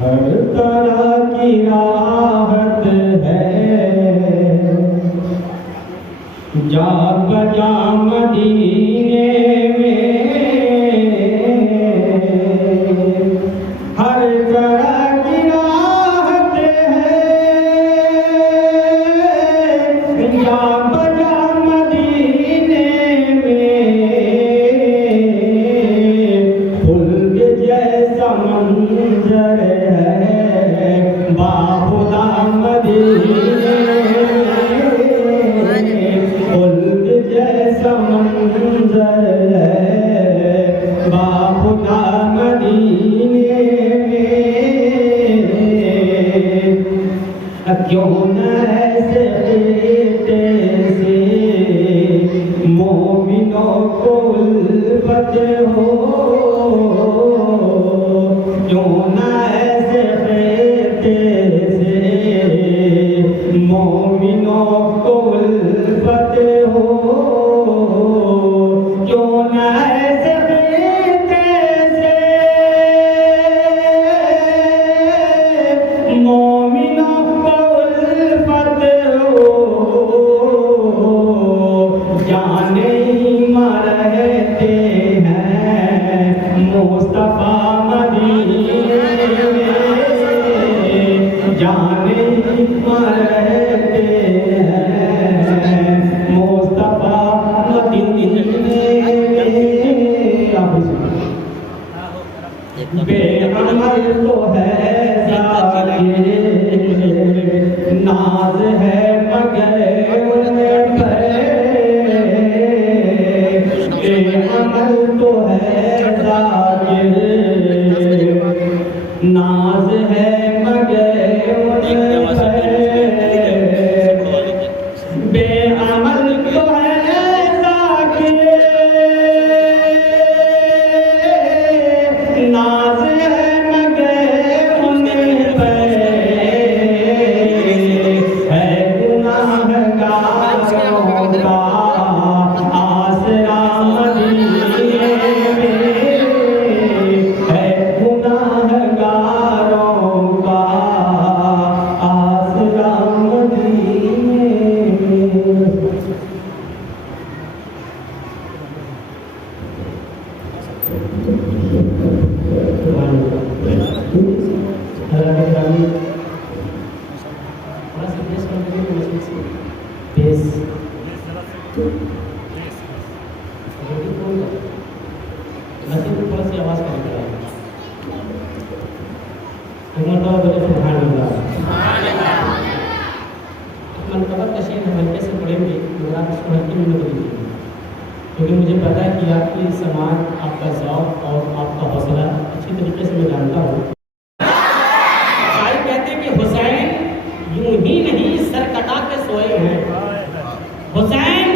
ہر طرح کی راحت ہے جا بجا مدینے میں، ہر طرح کی راحت ہے جا بجا مدینے میں، خلد جیسا منظر کیوں نہ ایسے خطے سے مومنوں کو الفت ہو، کیوں نہ ایسے خطے سے مومنوں کو الفت ہو، کیوں نہ ایسے خطے سے مومنوں مصطفیٰ مدینے جانے مرتے ہیں، مصطفیٰ مدینے بے عمل تو ہے ذاکر، ناز ہے مگر ان پر، بے عمل تو ہے ذاکر، ناز ہے مگر ان پر، بے عمل تو ہے ذاکر، ناز ہے مگر ان پر، ہے گناہگاروں کا آسرا مدینے میں، ہے گناہگاروں کا آسرا مدینے میں۔ کیونکہ مجھے پتا ہے کہ آپ کی سماعت، آپ کا ذوق اور آپ کا حوصلہ اچھی طریقے سے میں جانتا ہوں۔ شاعر کہتے ہیں کہ حسین یوں ہی نہیں سر کٹا کے سوئے ہیں، حسین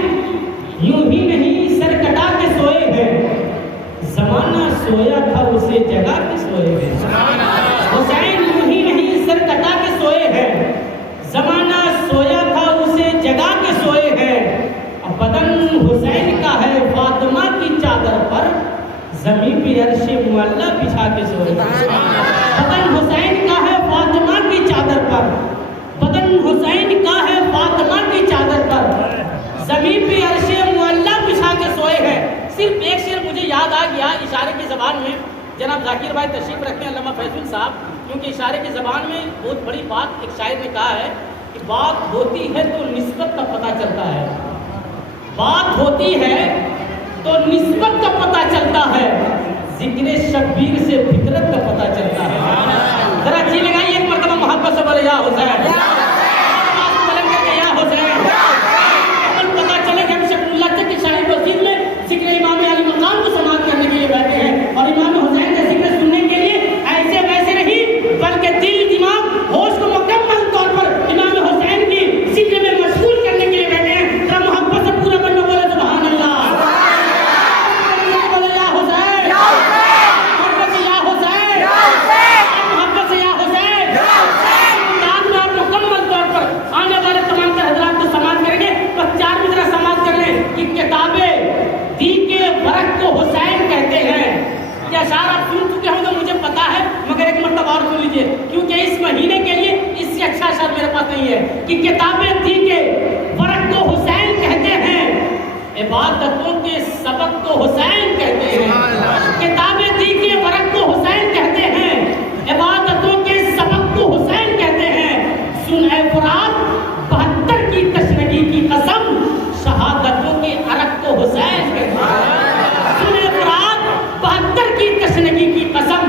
یوں ہی نہیں سر کٹا کے سوئے ہیں، زمانہ سویا تھا اسے جگا کے سوئے ہیں، حسین یوں ہی نہیں سر کٹا کے سوئے ہیں، زمانہ سویا تھا اسے جگا کے سوئے ہیں، بدن حسین کا ہے فاطمہ کی چادر پر، زمین پہ عرش معلیٰ بچھا کے سوئے ہیں، بدن حسین کا ہے فاطمہ کی چادر پر، بدن حسین کا ہے فاطمہ کی چادر پر، زمین پہ عرش معلیٰ بچھا کے سوئے ہیں۔ صرف ایک شعر مجھے یاد آ گیا اشارے کی زبان میں، جناب ذاکر بھائی تشریف رکھتے ہیں، علامہ فیضل صاحب، کیونکہ اشارے کی زبان میں بہت بڑی بات ایک شاعر نے کہا ہے کہ بات ہوتی ہے تو نسبت کا پتہ چلتا ہے، بات ہوتی ہے تو نسبت کا پتہ چلتا ہے، ذکر شبیر سے فطرت کا پتہ چلتا ہے۔ ذرا جی لگائیے ایک مرتبہ محبت سے بولے یا حسین، یا حسین، پتہ چلے کہ ہم شکر اللہ کی شاعری توصیف میں ذکر امام علی مقام کو سماعت کرنے کے لیے بیٹھے ہیں، اور امام حسین کا ذکر سننے کے لیے ایسے ویسے نہیں بلکہ دل دماغ ہوش کو مکمل طور پر امام حسین کی ذکر میں مشغول کرنے کے لیے بیٹھے ہیں۔ ذرا محبت سے پورا بندہ بولے سبحان اللہ، بولے یا حسین، محبت سے یا حسین، محبت سے یا حسین، مکمل رہی ہے کہ کتابیں تھی کہ ورق کو حسین کہتے ہیں، عبادتوں کے سبق کو حسین کہتے ہیں۔ کتابیں تھی کہ ورق کو حسین کہتے ہیں، عبادتوں کے سبق کو حسین کہتے ہیں۔ سن اے فرات 72 کی تشنگی کی قسم، شہادتوں کے عرق کو حسین کہتے ہیں۔ سن اے فرات 72 کی تشنگی کی قسم،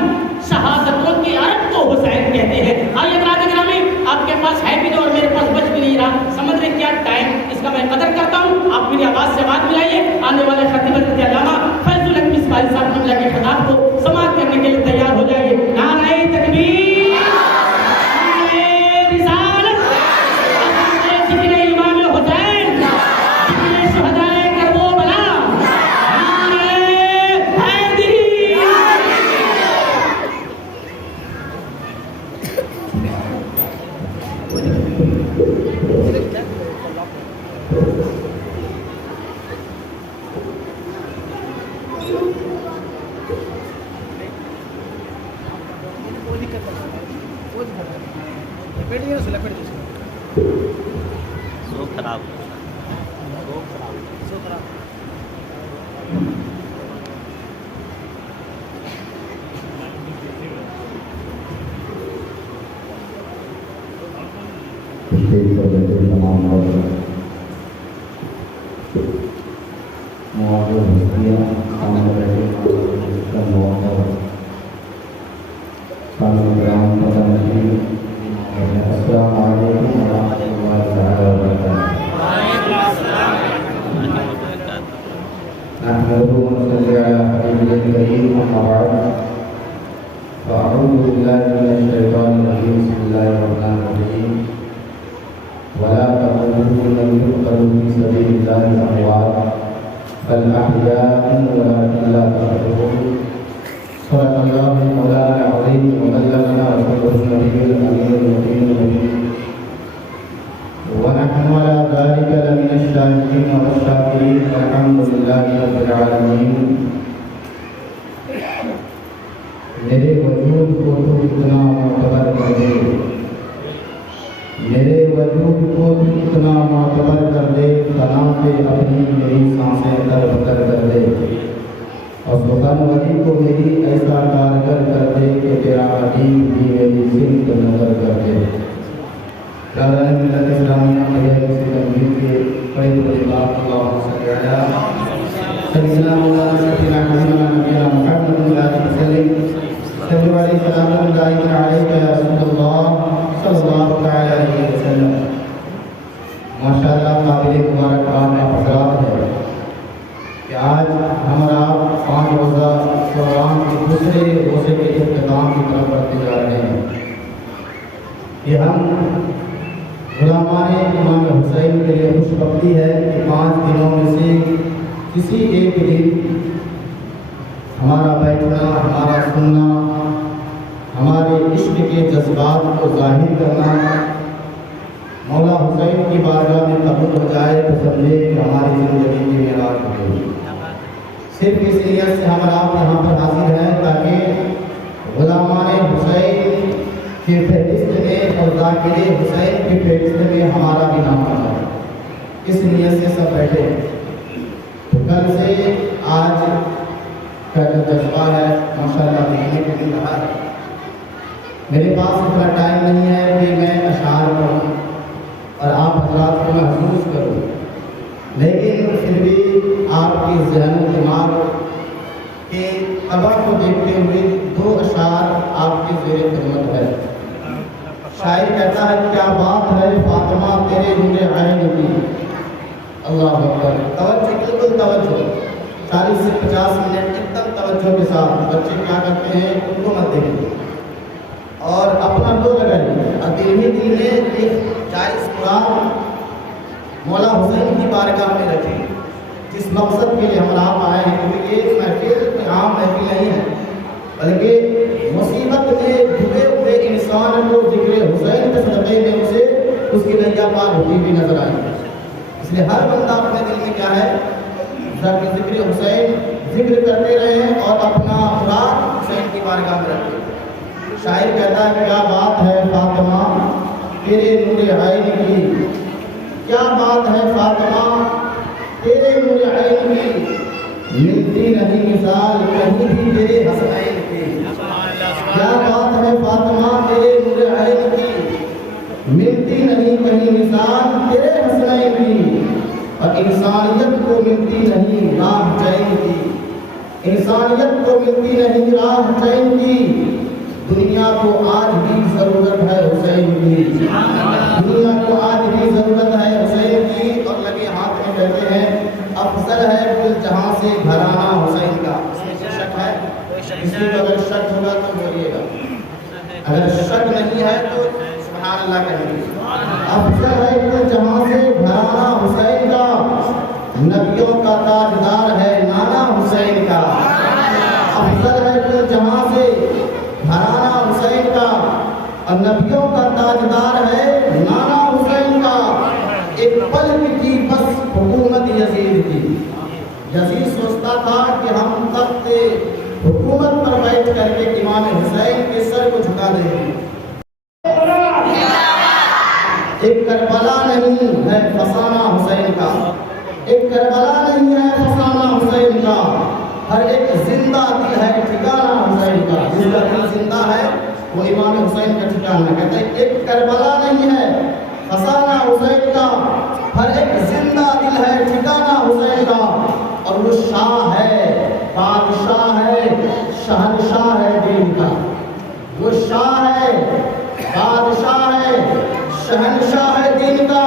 شہادتوں کے عرق کو حسین کہتے ہیں۔ آئیے حضرات گرامی، آپ کے پاس ہے بھی نہیں اور میرے پاس بچ بھی نہیں رہا، سمجھ رہے کیا ٹائم اس کا میں قدر کرتا ہوں۔ آپ میری آواز سے بات ملائیے، آنے والے خطیب حضرت علامہ فیض الحق اسماعیل صاحب قبلہ کے خطاب کو سماعت کرنے کے لیے تیار ہو جائیے۔ نعرہ تکبیر، نعرہ رسالت، ذکر امام حسین، ذکر شہدائے کربلا، نعرہ حیدری۔ میرے وجود کو تو اتنا معتبر کر دے، میرے وجود کو تو اتنا معتبر کر دے، فنا پہ اپنی میری سانسیں تر بتر کر دے، اور سلطان ولی کو میری ایسا کارگر کر دے کہ تیرا حبیب بھی میری سمت نظر کر دے۔ دادا ملت اسلامیہ میں سے تنظیم کے بڑے بڑے بات اللہ صلی سیدنا مولانا شفیع حبیبنا نبینا محمد صلی اللہ علیہ وسلم صلی اللہ علیہ یا رسول اللہ صلی اللہ علیہ وسلم۔ ماشاءاللہ قابل مبارکباد حضرات ہے کہ آج ہم اور آپ 5 روزہ پروگرام کے دوسرے روزے کے اختتام کی طرف بڑھتے جا رہے ہیں۔ یہ ہم غلامان امام حسین کے لیے خوش بختی ہے کہ 5 دنوں میں سے کسی ایک دن ہمارا بیٹھنا، ہمارا سننا، ہمارے عشق کے جذبات کو ظاہر کرنا مولا حسین کی بارگاہ میں قبول ہو جائے تو سمجھے کہ ہماری زندگی کی معراج ہو گئی۔ صرف اس نیت سے ہم آپ یہاں پر حاضر ہیں تاکہ غلامان حسین کی فہرست میں اور ذاکر حسین کی فہرست میں ہمارا بھی نام آ جائے، اس نیت سے سب بیٹھے ہیں۔ تو کل سے آج کا جو جذبہ ہے ماشاءاللہ دیکھنے کے لیے رہا ہے۔ میرے پاس اتنا ٹائم نہیں ہے کہ میں اشعار پڑھوں اور آپ حضرات کو محسوس کروں، لیکن پھر بھی آپ کی ذہن و دماغ کے طبع کو دیکھتے ہوئے 2 اشعار آپ کی زیر خدمت ہے۔ شاعر کہتا ہے کیا بات ہے فاطمہ تیرے نور عین کی، اللہ اکبر، توجہ بالکل توجہ، 40 سے 50 منٹ ایک دم توجہ کے ساتھ بچے کیا کرتے ہیں ان کو مت دیکھیں اور اپنا دو لگائیے اور دل میں ایک جائز قرآن مولا حسین کی بارگاہ میں رکھیں، جس مقصد کے لیے ہم آپ آئے ہیں، کیونکہ یہ محفل کوئی عام محفل نہیں ہے بلکہ مصیبت میں ڈوبے ہوئے انسان کو ذکر حسین کے صدقے میں اسے اس کی نیا پار ہوتی بھی نظر آئی۔ اس لیے ہر بندہ اپنے دل میں کیا ہے ذکر حسین ذکر کرتے رہے اور اپنا مراد حسین کی بارگاہ میں رکھتے۔ شاعر کہتا ہے کیا بات ہے فاطمہ تیرے نور عین کی، کیا بات ہے فاطمہ تیرے نور عین کی، ملتی نہیں مثال کہیں بھی تیرے حسنین کی، کیا بات ہے فاطمہ تیرے نور عین کی، ملتی نہیں کہیں مثال تیرے حسنین کی، اور انسانیت کو ملتی نہیں راہ چین کی، انسانیت کو ملتی نہیں راہ چین کی، دنیا کو آج بھی ضرورت ہے حسین کی، دنیا کو آج بھی ضرورت ہے حسین کی، اور لگے ہاتھ میں کہتے ہیں افضل ہے کل جہاں سے گھرانہ حسین کا۔ اس میں سے شک ہے؟ کسی کو اگر شک ہوگا تو بولیے گا، اگر شک نہیں ہے تو سبحان اللہ کہیں۔ افضل ہے کل جہاں سے گھرانہ حسین کا، نبیوں کا تاجدار ہے نانا حسین کا، افضل ہے کل جہاں سے گھرانہ حسین کا، اور نبیوں کا تاجدار ہے نانا حسین کا، ایک پل کی بس حکومت یزید کی۔ یزید سوچتا تھا کہ ہم تخت حکومت پر بیٹھ کر کے امام حسین کے سر کو جھکا دیں گے۔ ایک کربلا نہیں ہے فسانہ حسین کا، ایک کربلا نہیں ہے فسانہ حسین کا، ہر ایک زندہ دل ہے ٹھکانہ حسین کا، جس کا دل زندہ ہے وہ امام حسین کا ٹھکانہ۔ کہتے ہیں ایک کربلا نہیں ہے فسانہ حسین کا، ہر ایک زندہ دل ہے ٹھکانہ حسین کا، اور وہ شاہ ہے بادشاہ ہے شہنشاہ ہے دین کا، وہ شاہ ہے بادشاہ ہے شہنشاہ ہے دین کا،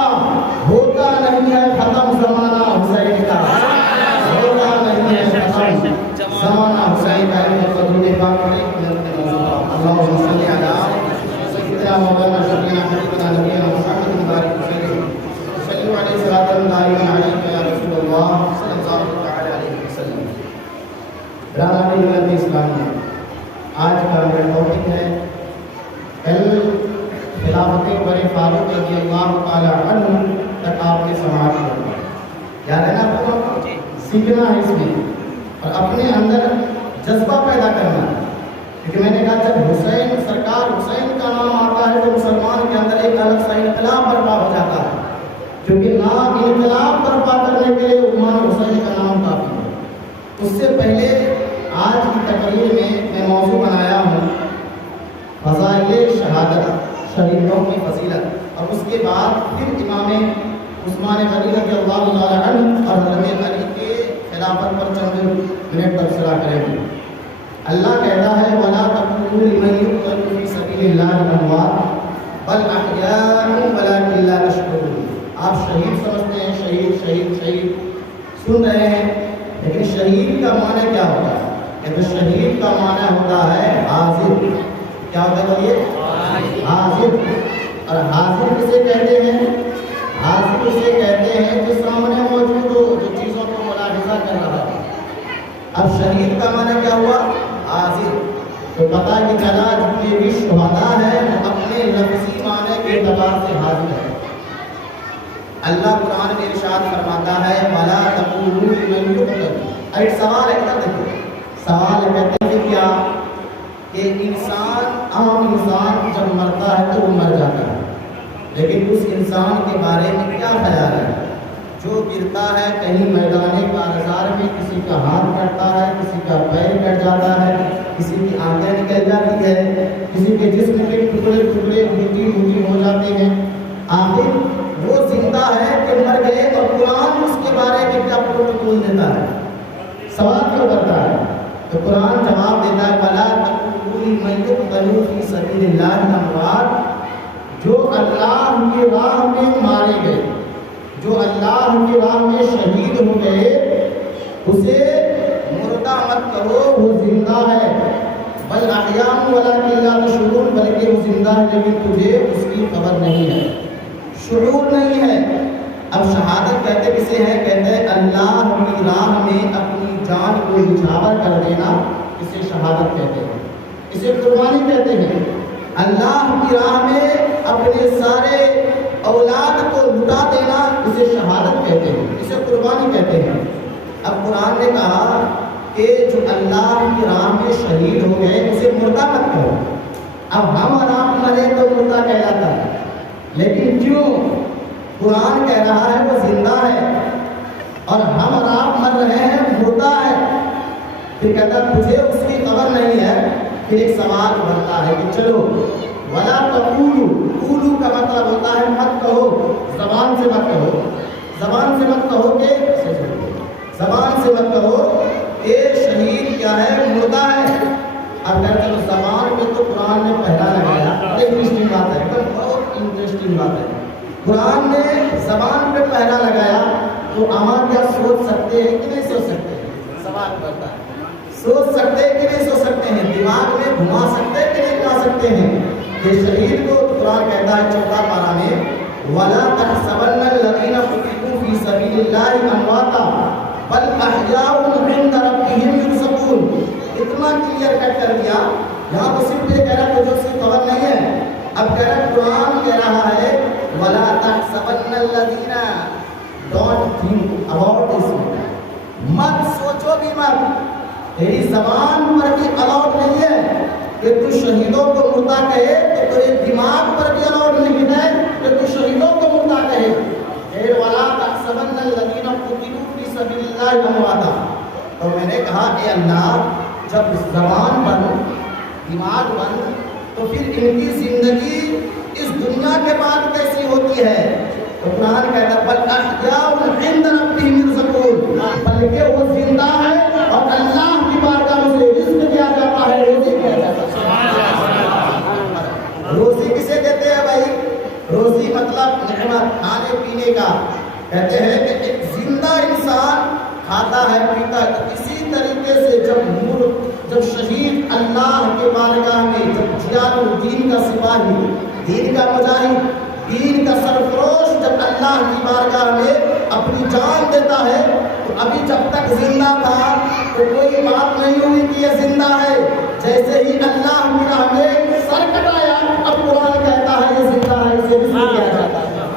ہوتا نہیں ہے ختم زمانہ حسین کا، ہوتا نہیں ہے ختم زمانہ حسین کا۔ درود پاک پڑھیں اللہم صلی علی سیدنا مولانا شفیعنا حبیبنا نبینا محمد بارک وسلم صلو علیہ صلاۃ دائما علیک یا رسول اللہ صلی اللہ علیہ وسلم۔ برادران ملت اسلامی، آج کا میرا ٹاپک ہے کل خلافت عمر فاروق رضی اللہ تعالی عنہ تک آپ نے سماعت کرنا، یاد ہے نا آپ کو؟ سیکھنا ہے اس میں اور اپنے اندر جذبہ پیدا کرنا ہے، کیونکہ میں نے کہا جب حسین سرکار حسین کا نام آتا ہے تو مسلمان کے اندر ایک الگ سا انقلاب برپا ہو جاتا ہے، کیونکہ نام انقلاب برپا کرنے کے لیے امام حسین کا نام کافی ہے۔ اس سے پہلے آج کی تقریر میں موضوع بنایا ہوں فضائل شہادت، شہیدوں کی فضیلت، اور اس کے بعد پھر امام عثمان غنی رضی اللہ تعالی عنہ اور حضرت علی کے خلافت پر چند منٹ تبصرہ کریں گے۔ اللہ کہتا ہے وَلَا تَقُولُوا لِمَن يُقْتَلُ فِي سَبِيلِ اللَّهِ أَمْوَاتٌ بَلْ أَحْيَاءٌ وَلَٰكِن لَّا تَشْعُرُونَ۔ آپ شہید سمجھتے ہیں، شہید شہید شہید سن رہے ہیں، لیکن شہید کا معنی کیا ہوتا ہے؟ کہ شہید کا معنی ہوتا ہے حاضر۔ کیا ہوتا ہے بولیے؟ حاضر۔ اور حاضر کسے کہتے ہیں؟ حاضر اسے کہتے ہیں جو سامنے موجود ہو، جو چیزوں کو ملاحظہ کر رہا ہے۔ اب شہید کا معنی کیا ہوا؟ حاضر۔ تو پتہ کہ چلا جتنے بھی شہداء ہیں اپنے لفظی معنی کے اعتبار سے حاضر ہے۔ اللہ قرآن میں ارشاد فرماتا ہے وَلَا تَقُولُوا لِمَن يُقْتَلُ۔ ایک سوال ہے نا، دیکھو سوال کہتے ہیں کیا کہ انسان عام انسان جب مرتا ہے تو وہ مر جاتا ہے، لیکن اس انسان کے بارے میں کیا خیال ہے جو گرتا ہے کہیں میدان کارزار میں، کسی کا ہاتھ کٹتا ہے، کسی کا پیر کٹ جاتا ہے، کسی کی آنکھیں نکل جاتی ہے، کسی کے جسم کے ٹکڑے ٹکڑے موٹی موٹی ہو جاتے ہیں، آخر وہ زندہ ہے کہ مر گئے؟ اور قرآن اس کے بارے میں کیا پروٹوکول دیتا ہے؟ سوال کیوں کرتا ہے؟ تو قرآن جواب دیتا ہے وَلَا تَقُولُوا لِمَن يُقْتَلُ فِي سَبِيلِ اللَّهِ أَمْوَاتٌ، جو اللہ کی راہ میں مارے گئے، جو اللہ کی راہ میں شہید ہو گئے، اسے مردہ مت کہو، وہ زندہ ہے۔ بل احیاء ولکن لا تشعرون، بلکہ وہ زندہ ہے لیکن تجھے اس کی خبر نہیں ہے، شعور نہیں ہے۔ اب شہادت کہتے کسے ہیں؟ کہتے ہیں اللہ کی راہ میں اپنی جان کو نچھاور کر دینا، اسے شہادت کہتے ہیں، اسے قربانی کہتے ہیں۔ اللہ کی راہ میں اپنے سارے اولاد کو لٹا دینا، اسے شہادت کہتے ہیں، اسے قربانی کہتے ہیں۔ اب قرآن نے کہا کہ جو اللہ کی راہ میں شہید ہو گئے اسے مردہ مت کہو۔ اب ہم اور آپ مرے تو مردہ کہلاتا ہے، لیکن کیوں؟ قرآن کہہ رہا ہے وہ زندہ ہے اور ہم اور آپ مر رہے ہیں، مردہ ہے۔ پھر کہتا تجھے اس کی خبر نہیں ہے۔ پھر ایک سوال بنتا ہے کہ چلو ولا تقولوا، قولو کا مطلب ہوتا ہے مت کہو، زبان سے مت کہو، زبان سے مت کہو کہ زبان سے مت کہو کہ شہید کیا ہے؟ مردہ ہے۔ اب کہتے ہیں زبان پہ تو قرآن نے پہلا لگایا، انٹرسٹنگ بات ہے، بہت انٹرسٹنگ بات ہے، قرآن نے زبان پہ پہلا لگایا تو ہم کیا سوچ سکتے ہیں کہ نہیں سوچ سکتے ہیں؟ سوال کرتا ہے سوچ سکتے ہیں کہ نہیں سوچ سکتے ہیں؟ دماغ میں گھما سکتے ہیں کہ نہیں گھما سکتے ہیں؟ یہ شہید کو قرآن کہتا ہے 14 پارہ میں وَلَا تَحْسَبَنَّ الَّذِينَ قُتِلُوا فِي سَبِيلِ اللَّهِ أَمْوَاتًا بَلْ أَحْيَاءٌ عِندَ رَبِّهِمْ يُرْزَقُونَ۔ اتنا کلیئر کٹ کر دیا، یہاں تو صرف یہ کہہ رہا ہے جو اس کی خبر نہیں ہے، اب کہہ رہا قرآن کہہ رہا ہے وَلَا تَحْسَبَنَّ الَّذِينَ، ڈونٹ تھنک اباؤٹ دس، مت سوچو بھی مت، تیری زبان پر بھی الاؤڈ نہیں ہے کہ تو شہیدوں کو مردہ کہے، تو تیرے دماغ پر بھی الاؤڈ نہیں ہے کہ تو شہیدوں کو مردہ کہے۔ اے وَلَا تَحْسَبَنَّ الَّذِينَ قُتِلُوا فِي سَبِيلِ اللَّهِ أَمْوَاتًا۔ تو میں نے کہا اے اللہ جب زبان بند، دماغ بند، تو پھر ان کی زندگی اس دنیا کے بعد کیسی ہوتی ہے؟ تو قرآن کہتا ہے بل احیاء عند ربہم یرزقون، بلکہ وہ زندہ ہے اور اللہ کی بارگاہ میں سے رزق دیا جاتا ہے، روزی دیا جاتا ہے۔ روزی کسے کہتے ہیں بھائی؟ روزی مطلب نعمت، کھانے پینے کا۔ کہتے ہیں کہ ایک زندہ انسان کھاتا ہے پیتا ہے، تو اسی طریقے سے جب شہید اللہ کے بارگاہ میں، جب جلال الدین کا سپاہی، دین کا مجاہد، دین کا سرفروش جب اللہ کی بارگاہ میں اپنی جان دیتا ہے، تو ابھی جب تک زندہ تھا تو کوئی بات نہیں ہوئی کہ یہ زندہ ہے، جیسے ہی اللہ کی راہ میں سر کٹایا اب قرآن کہتا ہے یہ زندہ ہے، اسے رزق دیا جاتا ہے۔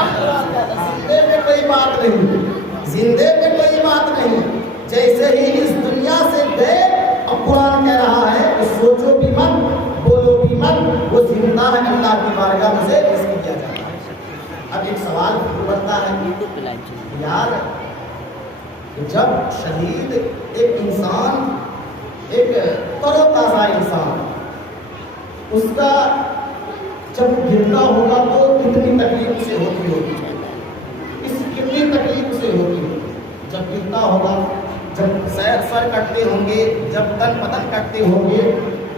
اب قرآن کہتا ہے زندے پہ کوئی بات نہیں، زندے پہ کوئی بات نہیں، جیسے ہی اس دنیا سے گئے اب قرآن کہہ رہا ہے کہ سوچو بھی مت، بولو بھی مت، وہ زندہ ہے، اللہ کی بارگاہ میں سے رزق دیا جاتا ہے۔ اب ایک سوال بڑھتا ہے یار، جب شہید ایک انسان، ایک تر و تازہ انسان، اس کا جب گرتا ہوگا تو کتنی تکلیف سے ہوتی ہوگی، کتنی تکلیف سے ہوتی ہوگی جب گرتا ہوگا، جب سر کٹتے ہوں گے، جب تن بدن کٹتے ہوں گے،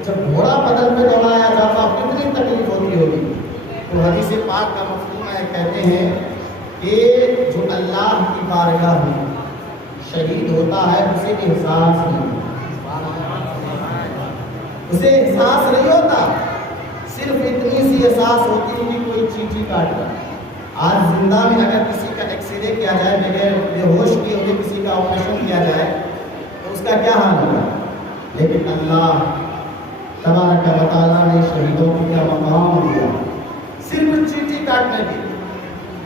جب گھوڑا بدن پہ دوڑایا جاتا کتنی تکلیف ہوتی ہوگی۔ تو حدیث پاک کا مفہوم ہے، کہتے ہیں کہ جو اللہ کی بارگاہ میں شہید ہوتا ہے اسے احساس نہیں، اسے احساس نہیں ہوتا، صرف اتنی سی احساس ہوتی ہے کہ کوئی چیٹی کاٹ رہا ہے۔ آج زندہ میں اگر کسی کا ایکس رے کیا جائے، بغیر بے ہوش کیے ہوئے کسی کا آپریشن کیا جائے تو اس کا کیا حال ہوگا، لیکن اللہ تبارک و تعالیٰ نے شہیدوں کو کیا مقام دیا، صرف چیٹی کاٹنے کی۔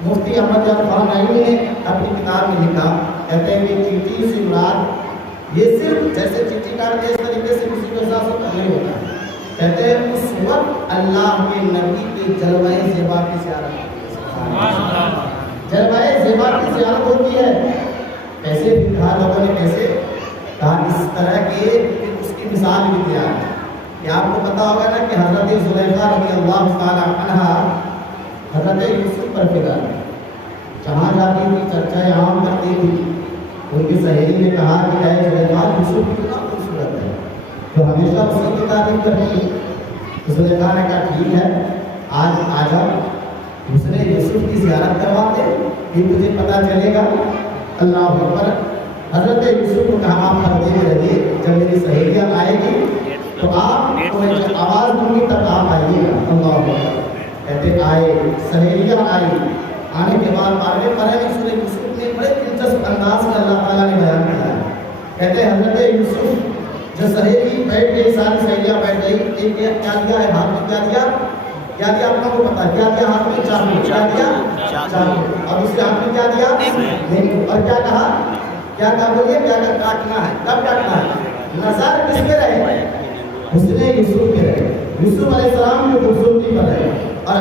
مفتی احمد جان خان نعیمی نے اپنی کتاب میں لکھا، کہتے ہیں کہ چیٹی سے مراد یہ صرف جیسے چیٹی کاٹتے اس طریقے سے کسی کو احساس ہوتا نہیں ہوتا، کہتے ہیں اس وقت اللہ کے نبی کے جلوہ زیبا کی زیارت، جلوہ زیبا کی زیارت ہوتی ہے۔ کیسے کہا لوگوں نے، کیسے کہا اس طرح کے اس کی مثال بھی دیا ہے کہ آپ کو پتا ہوگا نا کہ حضرت زلیخا رضی اللہ تعالی عنہا حضرت یوسف پر فدا، جہاں جاتی تھی چرچا عام کرتی تھی، ان کی سہیلی نے کہا کہ اے زلیخا یوسف کتنا خوبصورت ہے، تو ہمیشہ اسی کی تعریف کرتی ہے۔ زلیخا نے کہا ٹھیک ہے آج آ جاؤ، اس نے یوسف کی زیارت کرواتے کہ تجھے پتہ چلے گا۔ اللہ اکبر، حضرت یوسف کو کہا آپ پردے میں رہیے، جب میری سہیلیاں آئے گی تو آپ کو میں جب آواز دوں گی تب آپ آئیے گا۔ اللہ اکبر، کہتے آئے، سہیلیاں آئی، آنے کے بعد آگے پڑھے سورہ یوسف نے بڑے دلچسپ انداز میں اللہ تعالیٰ نے بیان کیا ہے۔ کہتے حضرت یوسف جو سہیلی بیٹھ گئی، ساری سہیلیاں بیٹھ گئی، ایک کیا دیا ہے ہاتھ میں، کیا دیا آپ کو پتا، کیا دیا ہاتھ میں، چاقو، کیا دیا چاقو، اور دوسرے ہاتھ میں کیا دیا لیمو، اور کیا کہا، کیا کہا بولیے، کیا کاٹنا ہے، کب کاٹنا ہے، نظر کس پہ رہے، حسن یوسف پہ رہے، یوسف علیہ السلام کی خوبصورتی پر رہے، اور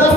10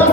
10